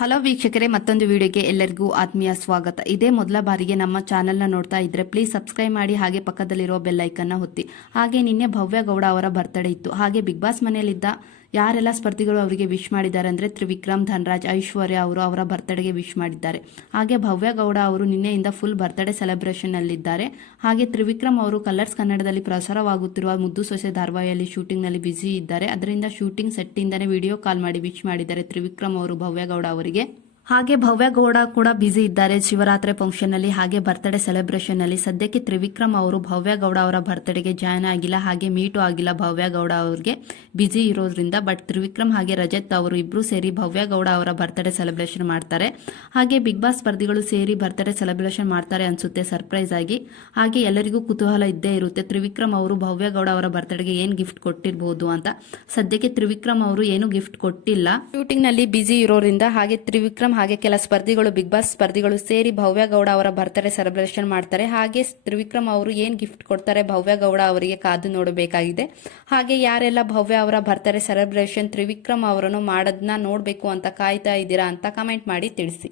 Hello ವೀಕ್ಷಕರೇ, ಮತ್ತೊಂದು ವಿಡಿಯೋಗೆ ಎಲ್ಲರಿಗೂ ಆತ್ಮೀಯ ಸ್ವಾಗತ. ಇದೇ ಮೊದಲ ಬಾರಿಗೆ ನಮ್ಮ ಚಾನೆಲ್ನ ನೋಡ್ತಾ ಇದ್ರೆ ಪ್ಲೀಸ್ ಸಬ್ಸ್ಕ್ರೈಬ್ ಮಾಡಿ, ಹಾಗೆ ಪಕ್ಕದಲ್ಲಿರೋ ಬೆಲ್ಲೈಕನ್ನ ಹೊತ್ತಿ ಹಾಗೆ ನಿನ್ನೆ ಭವ್ಯ ಗೌಡ ಅವರ ಬರ್ತ್ಡೇ ಇತ್ತು. ಹಾಗೆ ಬಿಗ್ ಬಾಸ್ ಮನೆಯಲ್ಲಿದ್ದ ಯಾರೆಲ್ಲ ಸ್ಪರ್ಧಿಗಳು ಅವರಿಗೆ ವಿಶ್ ಮಾಡಿದ್ದಾರೆ ಅಂದರೆ ತ್ರಿವಿಕ್ರಮ್, ಧನರಾಜ್, ಐಶ್ವರ್ಯ ಅವರು ಅವರ ಬರ್ತ್ಡೇಗೆ ವಿಶ್ ಮಾಡಿದ್ದಾರೆ. ಹಾಗೆ ಭವ್ಯ ಗೌಡ ಅವರು ನಿನ್ನೆಯಿಂದ ಫುಲ್ ಬರ್ತಡೇ ಸೆಲೆಬ್ರೇಷನ್ನಲ್ಲಿದ್ದಾರೆ ಹಾಗೆ ತ್ರಿವಿಕ್ರಮ್ ಅವರು ಕಲರ್ಸ್ ಕನ್ನಡದಲ್ಲಿ ಪ್ರಸಾರವಾಗುತ್ತಿರುವ ಮುದ್ದು ಸೊಸೆ ಧಾರಾವಾಹಿಯಲ್ಲಿ ಶೂಟಿಂಗ್ನಲ್ಲಿ ಬ್ಯುಸಿ ಇದ್ದಾರೆ. ಅದರಿಂದ ಶೂಟಿಂಗ್ ಸೆಟ್ಟಿಂದನೇ ವಿಡಿಯೋ ಕಾಲ್ ಮಾಡಿ ವಿಶ್ ಮಾಡಿದ್ದಾರೆ ತ್ರಿವಿಕ್ರಮ್ ಅವರು, ಭವ್ಯ ಗೌಡ ಅವರಿಗೆ. ಹಾಗೆ ಭವ್ಯ ಗೌಡ ಕೂಡ ಬ್ಯುಸಿ ಇದ್ದಾರೆ ಶಿವರಾತ್ರಿ ಫಂಕ್ಷನ್ ಅಲ್ಲಿ, ಹಾಗೆ ಬರ್ತ್ಡೇ ಸೆಲೆಬ್ರೇಷನ್ ಅಲ್ಲಿ. ಸದ್ಯಕ್ಕೆ ತ್ರಿವಿಕ್ರಮ್ ಅವರು ಭವ್ಯ ಗೌಡ ಅವರ ಬರ್ತ್ಡೇಗೆ ಜಾಯ್ನ್ ಆಗಿಲ್ಲ, ಹಾಗೆ ಮೀಟು ಆಗಿಲ್ಲ ಭವ್ಯ ಗೌಡ ಅವ್ರಿಗೆ ಬ್ಯುಸಿ ಇರೋದ್ರಿಂದ. ಬಟ್ ತ್ರಿವಿಕ್ರಮ್ ಹಾಗೆ ರಜತ್ ಅವರು ಇಬ್ರು ಸೇರಿ ಭವ್ಯ ಗೌಡ ಅವರ ಬರ್ತ್ಡೇ ಸೆಲೆಬ್ರೇಷನ್ ಮಾಡ್ತಾರೆ. ಹಾಗೆ ಬಿಗ್ ಬಾಸ್ ಸ್ಪರ್ಧಿಗಳು ಸೇರಿ ಬರ್ತ್ಡೇ ಸೆಲೆಬ್ರೇಷನ್ ಮಾಡ್ತಾರೆ ಅನ್ಸುತ್ತೆ ಸರ್ಪ್ರೈಸ್ ಆಗಿ. ಹಾಗೆ ಎಲ್ಲರಿಗೂ ಕುತೂಹಲ ಇದ್ದೇ ಇರುತ್ತೆ, ತ್ರಿವಿಕ್ರಮ್ ಅವರು ಭವ್ಯ ಗೌಡ ಅವರ ಬರ್ತ್ಡೇಗೆ ಏನ್ ಗಿಫ್ಟ್ ಕೊಟ್ಟಿರಬಹುದು ಅಂತ. ಸದ್ಯಕ್ಕೆ ತ್ರಿವಿಕ್ರಮ್ ಅವರು ಏನು ಗಿಫ್ಟ್ ಕೊಟ್ಟಿಲ್ಲ. ಶೂಟಿಂಗ್ನಲ್ಲಿ ಬ್ಯುಸಿ ಇರೋದ್ರಿಂದ ಹಾಗೆ ತ್ರಿವಿಕ್ರಮ್ ಹಾಗೆ ಕೆಲ ಸ್ಪರ್ಧಿಗಳು, ಬಿಗ್ ಬಾಸ್ ಸ್ಪರ್ಧಿಗಳು ಸೇರಿ ಭವ್ಯ ಗೌಡ ಅವರ ಬರ್ತ್ಡೇ ಸೆಲೆಬ್ರೇಷನ್ ಮಾಡ್ತಾರೆ. ಹಾಗೆ ತ್ರಿವಿಕ್ರಮ್ ಅವರು ಏನ್ ಗಿಫ್ಟ್ ಕೊಡ್ತಾರೆ ಭವ್ಯ ಗೌಡ ಅವರಿಗೆ ಕಾದು ನೋಡಬೇಕಾಗಿದೆ. ಹಾಗೆ ಯಾರೆಲ್ಲ ಭವ್ಯ ಅವರ ಬರ್ತ್ಡೇ ಸೆಲೆಬ್ರೇಷನ್ ತ್ರಿವಿಕ್ರಮ್ ಅವರನ್ನು ಮಾಡೋದನ್ನ ನೋಡಬೇಕು ಅಂತ ಕಾಯ್ತಾ ಇದ್ದೀರಾ ಅಂತ ಕಮೆಂಟ್ ಮಾಡಿ ತಿಳಿಸಿ.